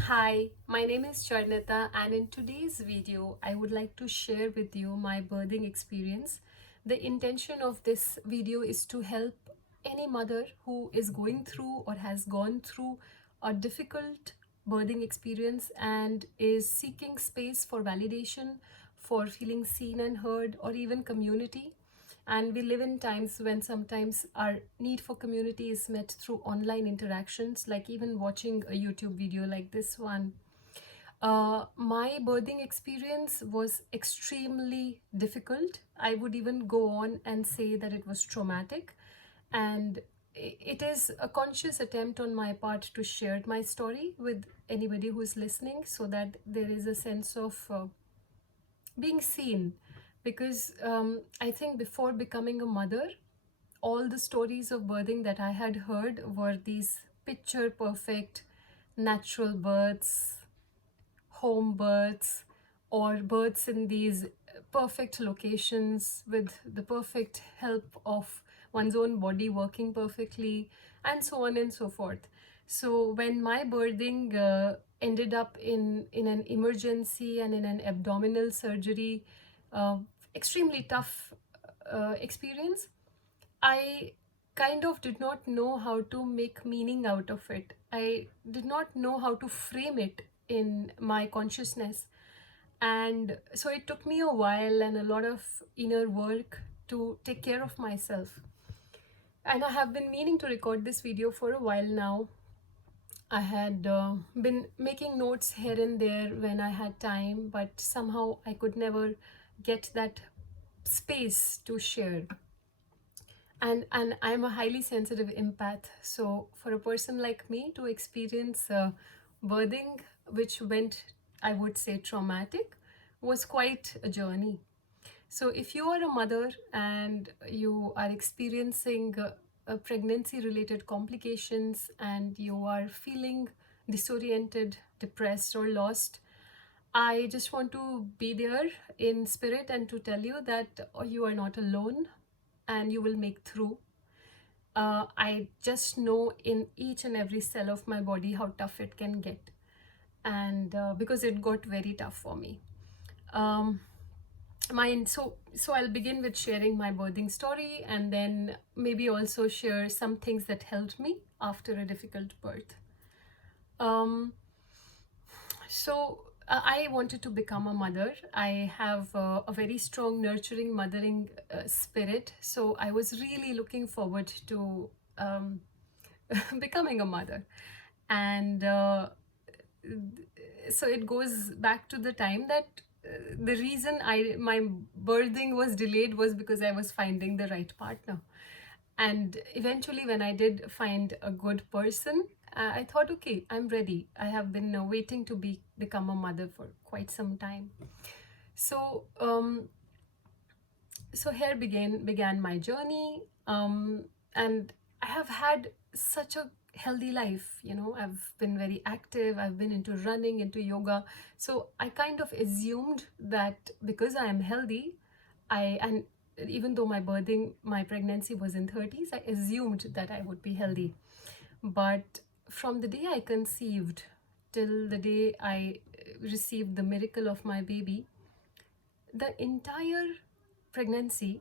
Hi, my name is Charnita, and in today's video, I would like to share with you my birthing experience. The intention of this video is to help any mother who is going through or has gone through a difficult birthing experience and is seeking space for validation, for feeling seen and heard, or even community. And we live in times when sometimes our need for community is met through online interactions, like even watching a YouTube video like this one. My birthing experience was extremely difficult. I would even go on and say that it was traumatic. And it is a conscious attempt on my part to share my story with anybody who is listening so that there is a sense of being seen. Because I think before becoming a mother, all the stories of birthing that I had heard were these picture perfect natural births, home births, or births in these perfect locations with the perfect help of one's own body working perfectly, and so on and so forth. So when my birthing ended up in an emergency and in an abdominal surgery, uh, extremely tough experience, I kind of did not know how to make meaning out of it. I did not know how to frame it in my consciousness. And so it took me a while and a lot of inner work to take care of myself. And I have been meaning to record this video for a while now. I had been making notes here and there when I had time, but somehow I could never get that space to share. And I'm a highly sensitive empath, so for a person like me to experience birthing, which went, I would say, traumatic, was quite a journey. So if you are a mother and you are experiencing pregnancy related complications and you are feeling disoriented, depressed, or lost, I just want to be there in spirit and to tell you that you are not alone and you will make through. I just know in each and every cell of my body how tough it can get, and because it got very tough for me. Um, so I'll begin with sharing my birthing story, and then maybe also share some things that helped me after a difficult birth. Um, I wanted to become a mother. I have a very strong nurturing mothering spirit, so I was really looking forward to becoming a mother. And so it goes back to the time that the reason my birthing was delayed was because I was finding the right partner. And eventually when I did find a good person, I thought, okay, I'm ready. I have been waiting to become a mother for quite some time. So here began my journey, and I have had such a healthy life. I've been very active. I've been into running, into yoga. So I kind of assumed that because I am healthy, and even though my pregnancy was in 30s, I assumed that I would be healthy. But from the day I conceived till the day I received the miracle of my baby, the entire pregnancy,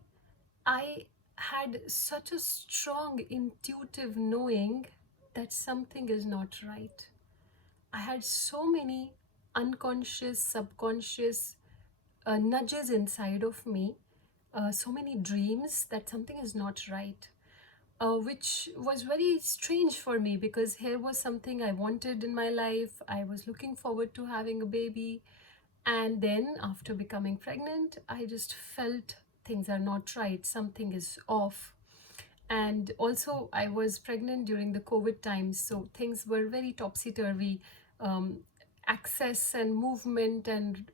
I had such a strong intuitive knowing that something is not right. I had so many unconscious, subconscious nudges inside of me, so many dreams that something is not right. Which was very strange for me because here was something I wanted in my life. I was looking forward to having a baby. And then after becoming pregnant, I just felt things are not right, something is off. And also, I was pregnant during the COVID times, so things were very topsy turvy. Access and movement and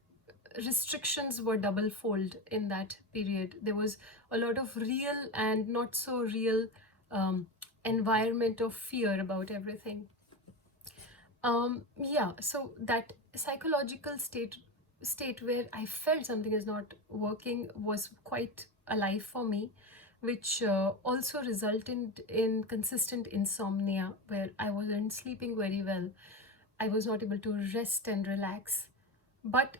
restrictions were double fold in that period. There was a lot of real and not so real um, environment of fear about everything. Yeah, so that psychological state where I felt something is not working was quite alive for me, which also resulted in consistent insomnia where I wasn't sleeping very well. I was not able to rest and relax. But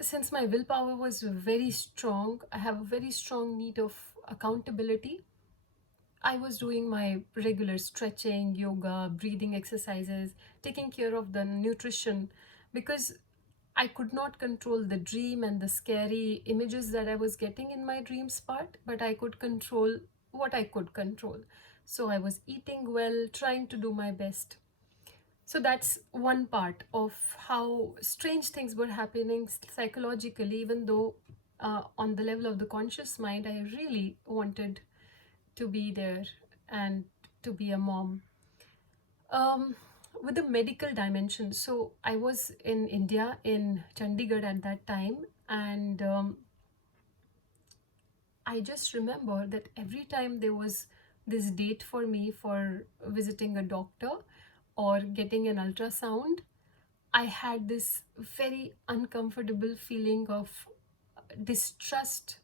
since my willpower was very strong, I have a very strong need of accountability. I was doing my regular stretching, yoga, breathing exercises, taking care of the nutrition, because I could not control the dream and the scary images that I was getting in my dreams part, but I could control what I could control. So I was eating well, trying to do my best. So that's one part of how strange things were happening psychologically, even though on the level of the conscious mind, I really wanted to be there and to be a mom. Um, with the medical dimension, so I was in India, in Chandigarh at that time, and I just remember that every time there was this date for me for visiting a doctor or getting an ultrasound, I had this very uncomfortable feeling of distrust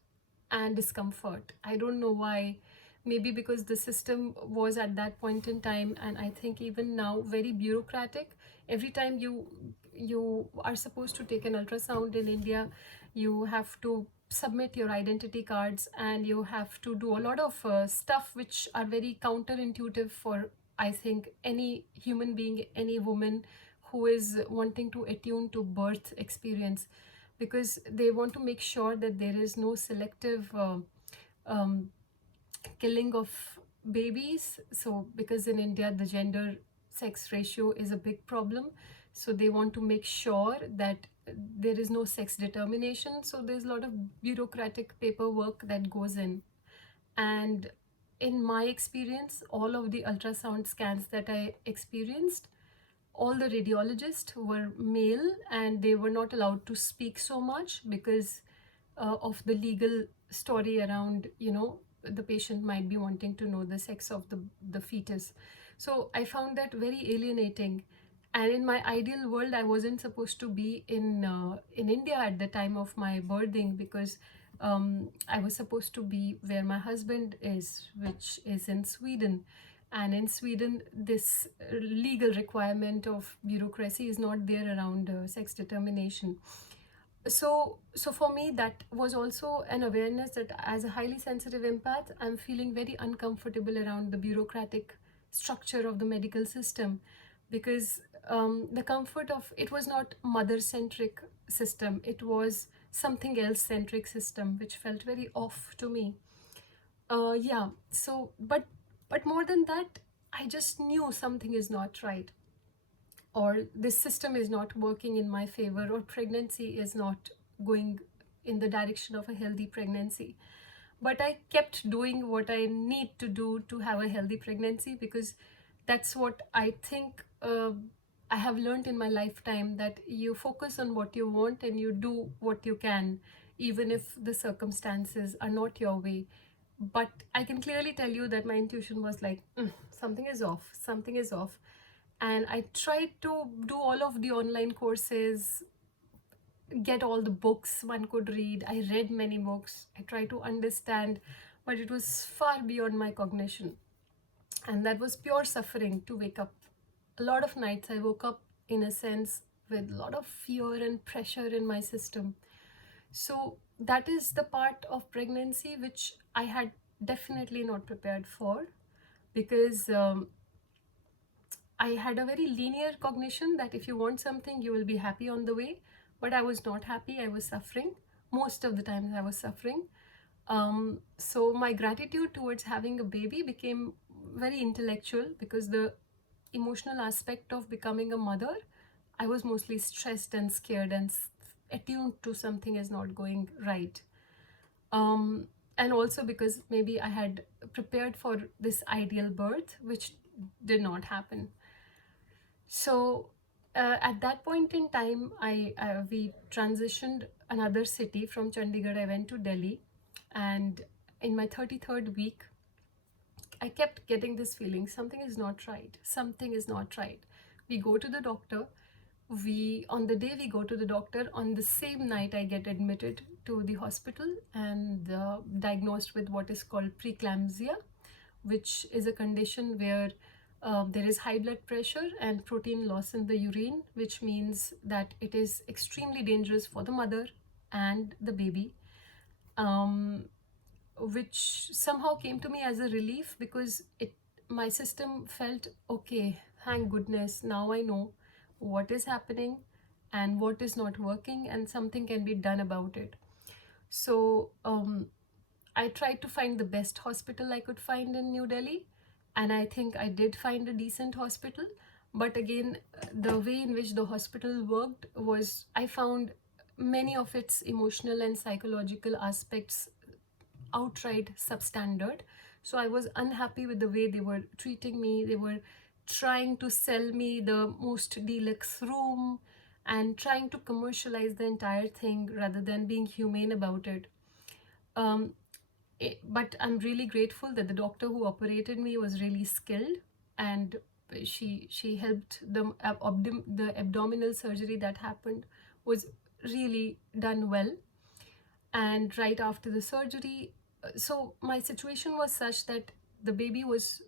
and discomfort. I don't know why. Maybe because the system was at that point in time, and I think even now, very bureaucratic. Every time you are supposed to take an ultrasound in India, you have to submit your identity cards and you have to do a lot of stuff which are very counterintuitive for, I think, any human being, any woman who is wanting to attune to birth experience, because they want to make sure that there is no selective um, killing of babies. So because in India the gender sex ratio is a big problem, so they want to make sure that there is no sex determination. So there's a lot of bureaucratic paperwork that goes in. And in my experience, all of the ultrasound scans that I experienced, all the radiologists were male and they were not allowed to speak so much because of the legal story around, the patient might be wanting to know the sex of the fetus. So I found that very alienating. And in my ideal world, I wasn't supposed to be in India at the time of my birthing, because I was supposed to be where my husband is, which is in Sweden. And in Sweden, this legal requirement of bureaucracy is not there around sex determination. So for me, that was also an awareness that as a highly sensitive empath, I'm feeling very uncomfortable around the bureaucratic structure of the medical system, because the comfort of it was not mother centric system, it was something else centric system, which felt very off to me. Yeah. So but more than that, I just knew something is not right, or this system is not working in my favor, or pregnancy is not going in the direction of a healthy pregnancy. But I kept doing what I need to do to have a healthy pregnancy, because that's what I think I have learned in my lifetime, that you focus on what you want and you do what you can, even if the circumstances are not your way. But I can clearly tell you that my intuition was like, something is off, something is off. And I tried to do all of the online courses, get all the books one could read. I read many books, I tried to understand, but it was far beyond my cognition. And that was pure suffering to wake up. A lot of nights I woke up, in a sense, with a lot of fear and pressure in my system. So that is the part of pregnancy which I had definitely not prepared for, because I had a very linear cognition that if you want something, you will be happy on the way. But I was not happy, I was suffering. Most of the times I was suffering. So my gratitude towards having a baby became very intellectual, because the emotional aspect of becoming a mother, I was mostly stressed and scared and attuned to something is not going right. And also because maybe I had prepared for this ideal birth, which did not happen. So at that point in time, we transitioned another city from Chandigarh. I went to Delhi, and in my 33rd week, I kept getting this feeling, something is not right, something is not right. We go to the doctor. On the day we go to the doctor, on the same night I get admitted to the hospital and diagnosed with what is called preeclampsia, which is a condition where There is high blood pressure and protein loss in the urine, which means that it is extremely dangerous for the mother and the baby. Um, which somehow came to me as a relief, because it my system felt okay, thank goodness, now I know what is happening and what is not working, and something can be done about it. So I tried to find the best hospital I could find in New Delhi, and I think I did find a decent hospital. But again, the way in which the hospital worked was, I found many of its emotional and psychological aspects outright substandard. So I was unhappy with the way they were treating me. They were trying to sell me the most deluxe room and trying to commercialize the entire thing rather than being humane about it. Um, but I'm really grateful that the doctor who operated me was really skilled, and she helped the abdominal surgery that happened was really done well. And right after the surgery, so my situation was such that the baby was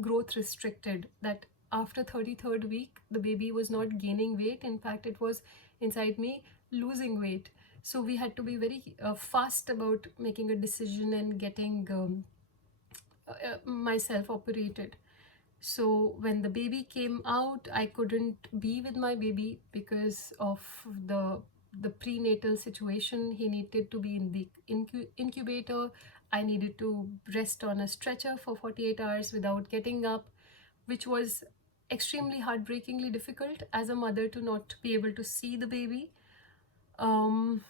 growth restricted, that after 33rd week the baby was not gaining weight, in fact it was inside me losing weight. So we had to be very fast about making a decision and getting myself operated. So when the baby came out, I couldn't be with my baby because of the prenatal situation. He needed to be in the incubator. I needed to rest on a stretcher for 48 hours without getting up, which was extremely heartbreakingly difficult as a mother to not be able to see the baby. um,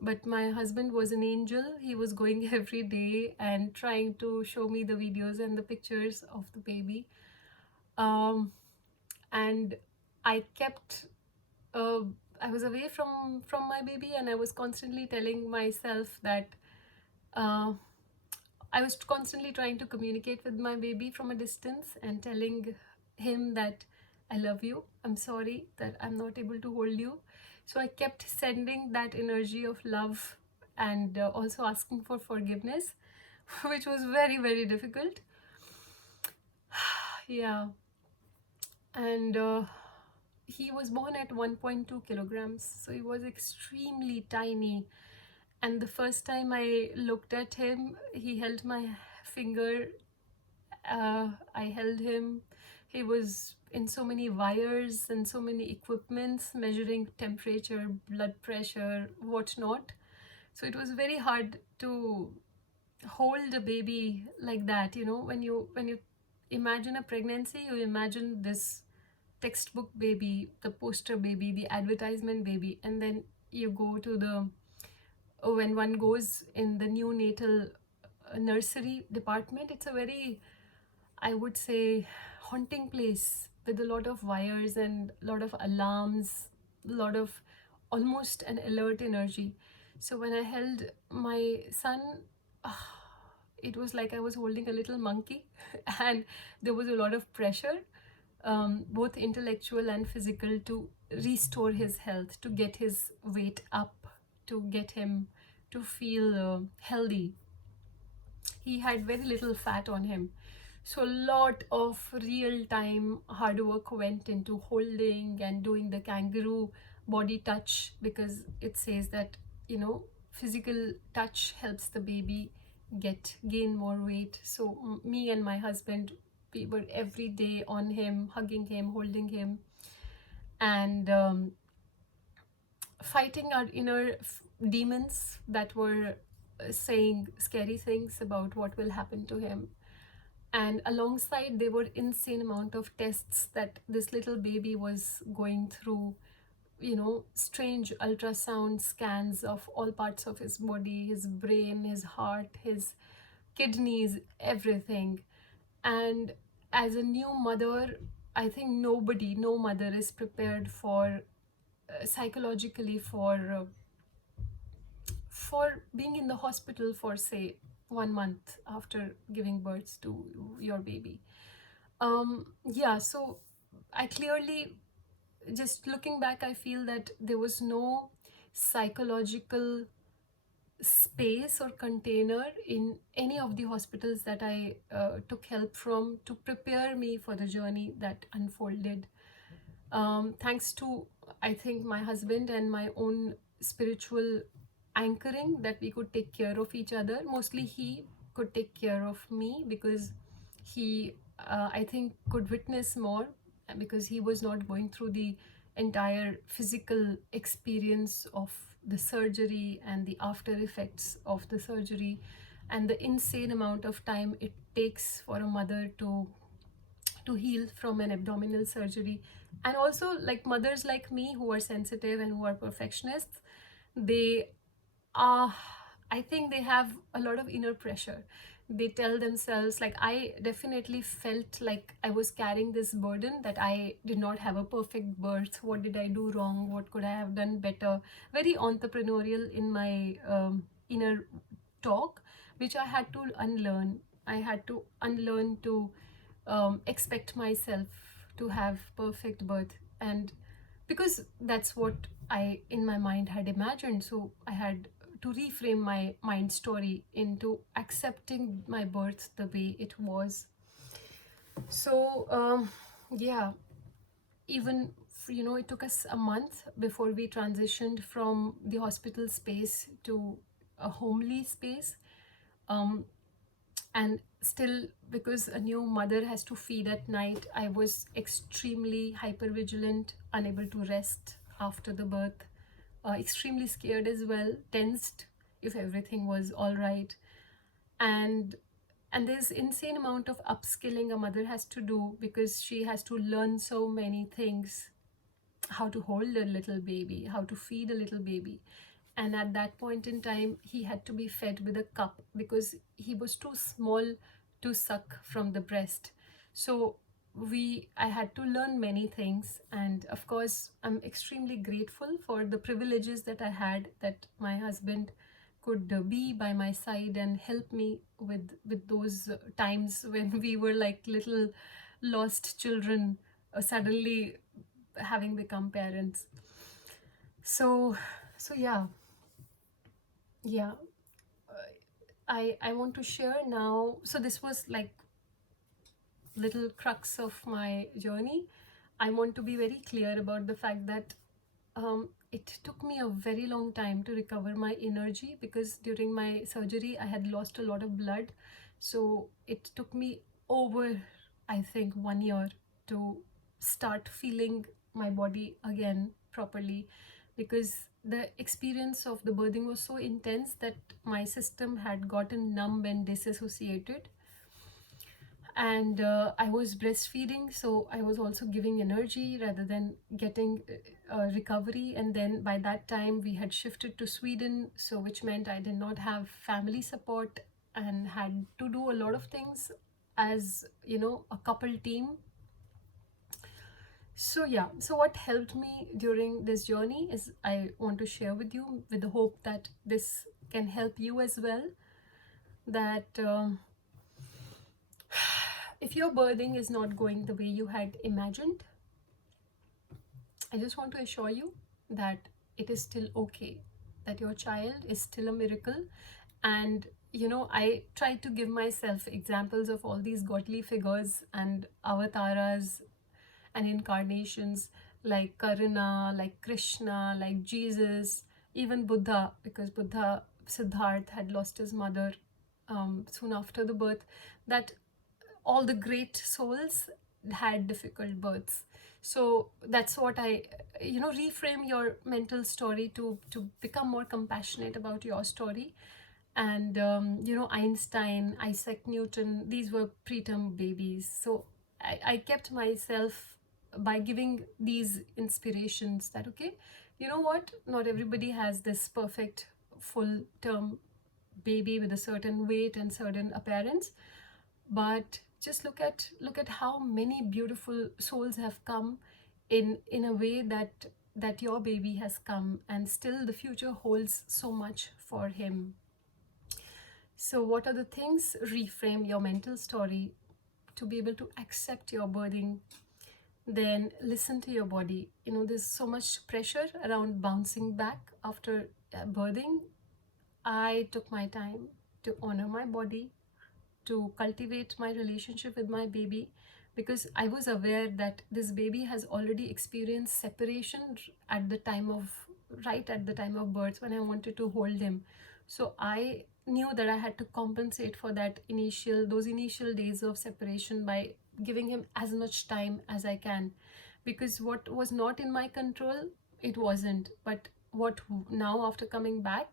but my husband was an angel. He was going every day and trying to show me the videos and the pictures of the baby. um, and I kept uh, I was away from my baby, and I was constantly telling myself that uh, I was constantly trying to communicate with my baby from a distance and telling him that I love you, I'm sorry that I'm not able to hold you. So I kept sending that energy of love and also asking for forgiveness, which was very, very difficult. Yeah. And he was born at 1.2 kilograms, so he was extremely tiny. And the first time I looked at him, he held my finger. I held him. He was in so many wires and so many equipments measuring temperature, blood pressure, whatnot. So it was very hard to hold a baby like that. You know, when you imagine a pregnancy, you imagine this textbook baby, the poster baby, the advertisement baby, and then you go to the when one goes in the neonatal nursery department, it's a very, I would say, haunting place with a lot of wires and a lot of alarms, a lot of almost an alert energy. So when I held my son, it was like I was holding a little monkey, and there was a lot of pressure, both intellectual and physical, to restore his health, to get his weight up, to get him to feel healthy. He had very little fat on him. So a lot of real time hard work went into holding and doing the kangaroo body touch, because it says that, you know, physical touch helps the baby gain more weight. So me and my husband, we were every day on him, hugging him, holding him, and fighting our inner demons that were saying scary things about what will happen to him. And alongside, there were insane amount of tests that this little baby was going through, you know, strange ultrasound scans of all parts of his body, his brain, his heart, his kidneys, everything. And as a new mother, I think no mother is prepared for psychologically for being in the hospital for, say, 1 month after giving birth to your baby. Yeah, so I clearly, just looking back, I feel that there was no psychological space or container in any of the hospitals that I took help from to prepare me for the journey that unfolded. Thanks to, I think, my husband and my own spiritual anchoring, that we could take care of each other. Mostly he could take care of me because he, I think, could witness more, because he was not going through the entire physical experience of the surgery and the after effects of the surgery, and the insane amount of time it takes for a mother to heal from an abdominal surgery. And also, like, mothers like me who are sensitive and who are perfectionists, they are, I think they have a lot of inner pressure. They tell themselves, like, I definitely felt like I was carrying this burden, that I did not have a perfect birth. What did I do wrong? What could I have done better? Very entrepreneurial in my inner talk, which I had to unlearn. I had to unlearn to expect myself to have perfect birth, and because that's what I in my mind had imagined, so I had to reframe my mind story into accepting my birth the way it was. So yeah, even it took us a month before we transitioned from the hospital space to a homely space. um, and still, because a new mother has to feed at night, I was extremely hyper vigilant, unable to rest after the birth, extremely scared as well, tensed if everything was all right. And and there's insane amount of upskilling a mother has to do, because she has to learn so many things: how to hold a little baby, how to feed a little baby. And at that point in time, he had to be fed with a cup because he was too small to suck from the breast. So I had to learn many things. And of course, I'm extremely grateful for the privileges that I had, that my husband could be by my side and help me with those times when we were like little lost children, suddenly having become parents. So yeah, I want to share now. So this was like little crux of my journey. I want to be very clear about the fact that it took me a very long time to recover my energy, because during my surgery I had lost a lot of blood. So it took me over, I think, 1 year to start feeling my body again properly, because the experience of the birthing was so intense that my system had gotten numb and disassociated. And I was breastfeeding, so I was also giving energy rather than getting recovery. And then by that time we had shifted to Sweden, so which meant I did not have family support and had to do a lot of things as a couple team. So yeah, so what helped me during this journey is I want to share with you, with the hope that this can help you as well. That if your birthing is not going the way you had imagined, I just want to assure you that it is still okay, that your child is still a miracle. And I try to give myself examples of all these godly figures and avatars and incarnations, like Karuna, like Krishna, like Jesus, even Buddha, because Buddha, Siddharth, had lost his mother soon after the birth. That all the great souls had difficult births. So that's what I, reframe your mental story to become more compassionate about your story. And Einstein, Isaac Newton, these were preterm babies. So I kept myself by giving these inspirations, that okay, you know what, not everybody has this perfect full term baby with a certain weight and certain appearance, but just look at how many beautiful souls have come in a way that your baby has come, and still the future holds so much for him. So what are the things? Reframe your mental story to be able to accept your birthing. Then listen to your body. There's so much pressure around bouncing back after birthing. I took my time to honor my body, to cultivate my relationship with my baby, because I was aware that this baby has already experienced separation at the time of right at the time of birth when I wanted to hold him. So I knew that I had to compensate for that those initial days of separation by giving him as much time as I can, because what was not in my control, it wasn't. But what now, after coming back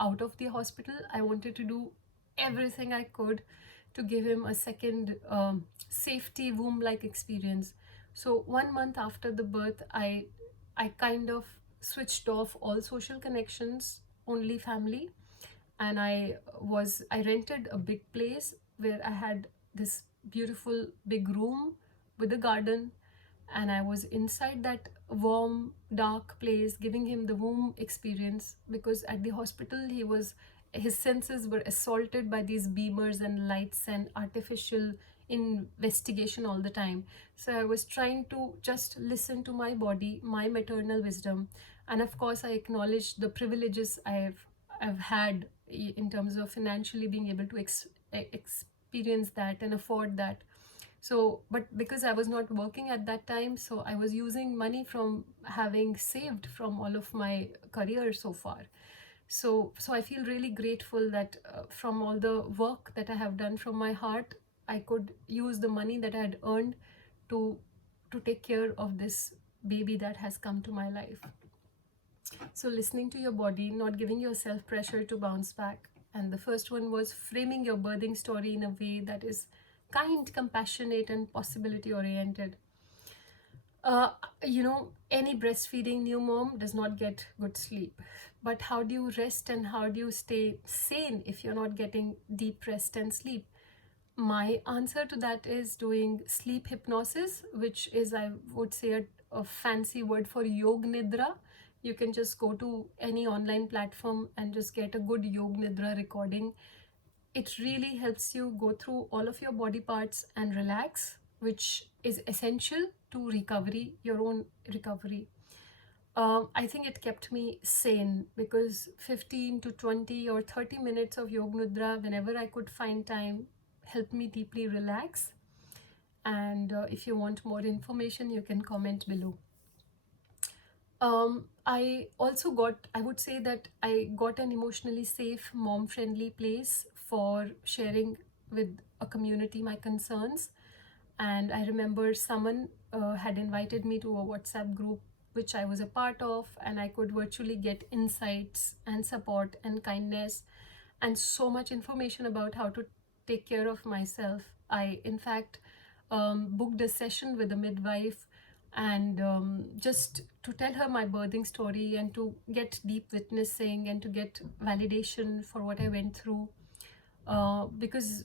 out of the hospital, I wanted to do everything I could to give him a second safety womb like experience. So 1 month after the birth, I kind of switched off all social connections, only family. And I rented a big place where I had this beautiful big room with a garden, and I was inside that warm, dark place giving him the womb experience, because at the hospital his senses were assaulted by these beamers and lights and artificial investigation all the time. So I was trying to just listen to my body, my maternal wisdom, and of course I acknowledged the privileges I've had in terms of financially being able to experience that and afford that. So, but because I was not working at that time, so I was using money from having saved from all of my career so far. So I feel really grateful that from all the work that I have done from my heart, I could use the money that I had earned to take care of this baby that has come to my life. So listening to your body, not giving yourself pressure to bounce back. And the first one was framing your birthing story in a way that is kind, compassionate, and possibility oriented. Uh, any breastfeeding new mom does not get good sleep. But how do you rest and how do you stay sane if you're not getting deep rest and sleep? My answer to that is doing sleep hypnosis, which is, I would say, a fancy word for yog nidra. You can just go to any online platform and just get a good yog nidra recording. It really helps you go through all of your body parts and relax, which is essential to recovery, your own recovery. I think it kept me sane, because 15 to 20 or 30 minutes of Yog Nidra, whenever I could find time, helped me deeply relax. And if you want more information, you can comment below. I also I would say that I got an emotionally safe, mom friendly place for sharing with a community my concerns. And I remember someone had invited me to a WhatsApp group which I was a part of, and I could virtually get insights and support and kindness and so much information about how to take care of myself. I, in fact, booked a session with a midwife, and just to tell her my birthing story and to get deep witnessing and to get validation for what I went through. Because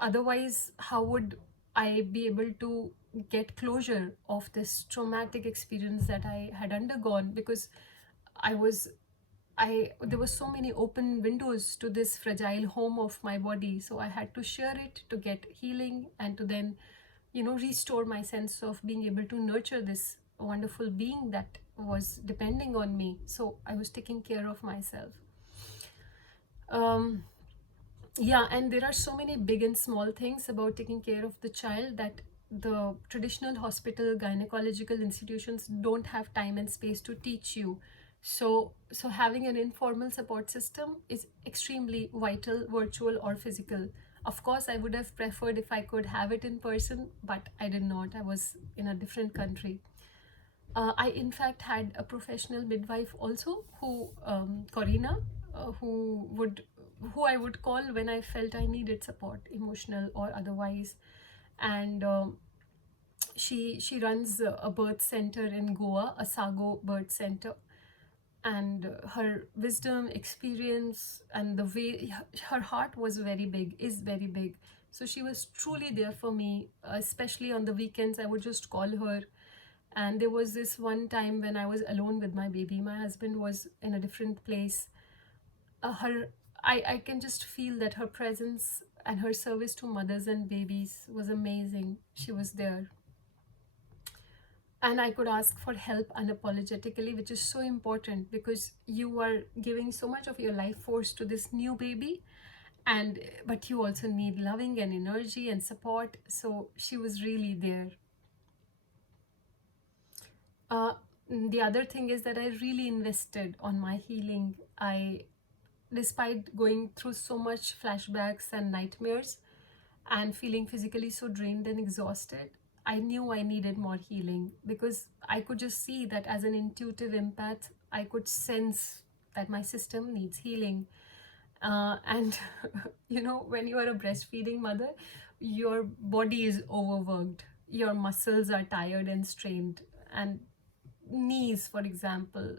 otherwise, how would I be able to get closure of this traumatic experience that I had undergone? Because I was there were so many open windows to this fragile home of my body, so I had to share it to get healing and to then restore my sense of being able to nurture this wonderful being that was depending on me. So I was taking care of myself. um, yeah, and there are so many big and small things about taking care of the child that the traditional hospital gynecological institutions don't have time and space to teach you. So having an informal support system is extremely vital, virtual or physical. Of course, I would have preferred if I could have it in person, but I did not. I was in a different country. I, in fact, had a professional midwife also, Corina, who I would call when I felt I needed support, emotional or otherwise. And she runs a birth center in Goa, a Sago birth center. And her wisdom, experience, and the way her heart was very big, is very big. So she was truly there for me, especially on the weekends. I would just call her. And there was this one time when I was alone with my baby. My husband was in a different place. I can just feel that her presence and her service to mothers and babies was amazing. She was there. and I could ask for help unapologetically, which is so important because you are giving so much of your life force to this new baby, and but you also need loving and energy and support. So she was really there. uh, the other thing is that I really invested on my healing. I, despite going through so much flashbacks and nightmares and feeling physically so drained and exhausted, I knew I needed more healing because I could just see that as an intuitive empath, I could sense that my system needs healing. And you know, when you are a breastfeeding mother, your body is overworked, your muscles are tired and strained, and knees, for example,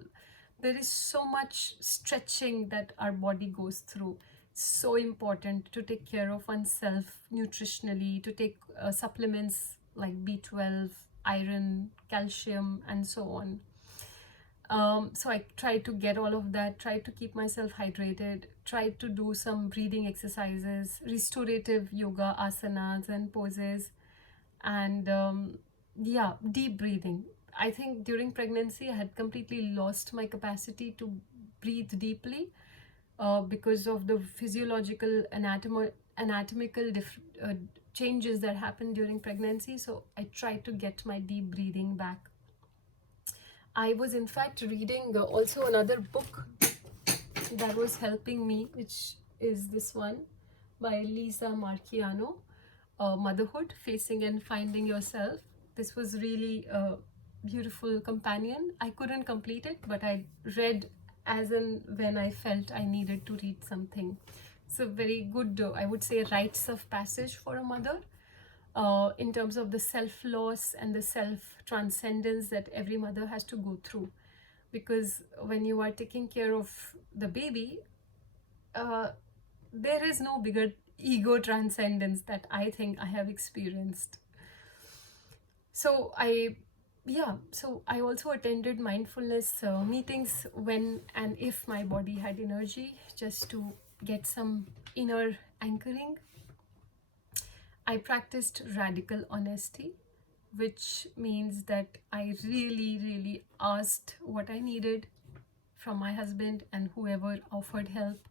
there is so much stretching that our body goes through. So important to take care of oneself nutritionally, to take supplements like B12, iron, calcium, and so on. So I tried to get all of that, tried to keep myself hydrated, tried to do some breathing exercises, restorative yoga asanas and poses, and yeah, deep breathing. I think during pregnancy I had completely lost my capacity to breathe deeply because of the physiological anatomical changes that happen during pregnancy. So I tried to get my deep breathing back. I was in fact reading also another book that was helping me, which is this one by Lisa Marchiano, Motherhood, Facing and Finding Yourself. This was really a beautiful companion. I couldn't complete it, but I read as and when I felt I needed to read something. It's a very good, I would say, rites of passage for a mother in terms of the self-loss and the self-transcendence that every mother has to go through. Because when you are taking care of the baby, uh, there is no bigger ego transcendence that I think I have experienced. So I also attended mindfulness meetings when and if my body had energy, just to get some inner anchoring. I practiced radical honesty, which means that I really, really asked what I needed from my husband and whoever offered help.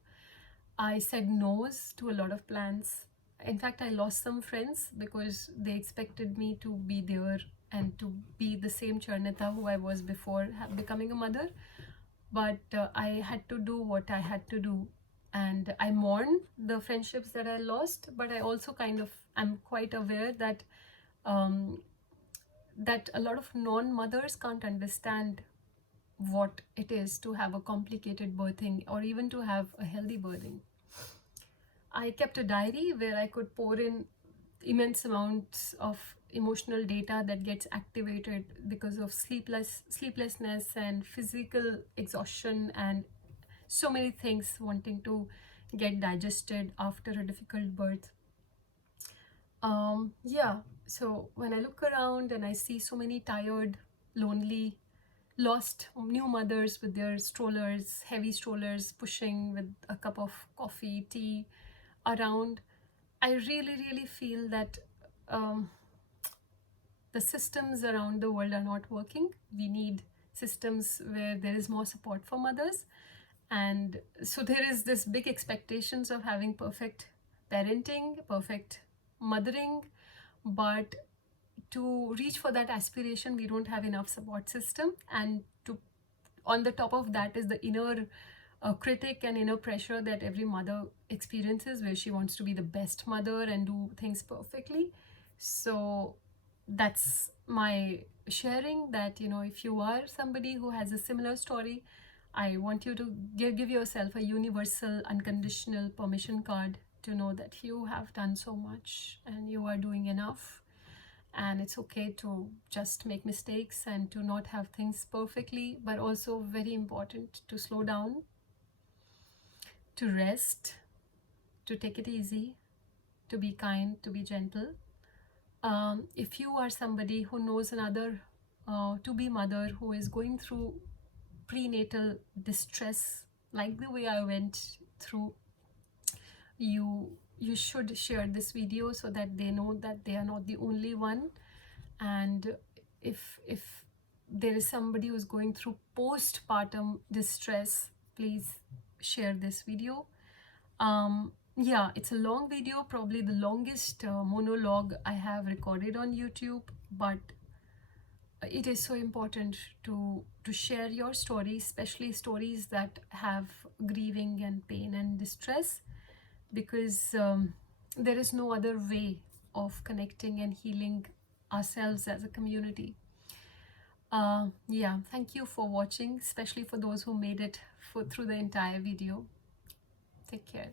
I said no's to a lot of plans. In fact, I lost some friends because they expected me to be there and to be the same Charnita who I was before becoming a mother. But I had to do what I had to do. And I mourn the friendships that I lost, but I also kind of am quite aware that um, that a lot of non-mothers can't understand what it is to have a complicated birthing or even to have a healthy birthing. I kept a diary where I could pour in immense amounts of emotional data that gets activated because of sleeplessness and physical exhaustion and so many things wanting to get digested after a difficult birth. Yeah, so when I look around and I see so many tired, lonely, lost new mothers with their strollers, heavy strollers, pushing with a cup of coffee, tea around, I really, really feel that um, the systems around the world are not working. We need systems where there is more support for mothers. And so there is this big expectations of having perfect parenting, perfect mothering, but to reach for that aspiration, we don't have enough support system. And to on the top of that is the inner critic and inner pressure that every mother experiences, where she wants to be the best mother and do things perfectly. So that's my sharing, that you know, if you are somebody who has a similar story, I want you to give yourself a universal unconditional permission card to know that you have done so much and you are doing enough, and it's okay to just make mistakes and to not have things perfectly, but also very important to slow down, to rest, to take it easy, to be kind, to be gentle. If you are somebody who knows another to be mother who is going through prenatal distress like the way I went through, you should share this video so that they know that they are not the only one. And if there is somebody who's going through postpartum distress, please share this video. Yeah, it's a long video, probably the longest monologue I have recorded on YouTube, but it is so important to share your stories, especially stories that have grieving and pain and distress, because there is no other way of connecting and healing ourselves as a community. Yeah, thank you for watching, especially for those who made it through the entire video. Take care.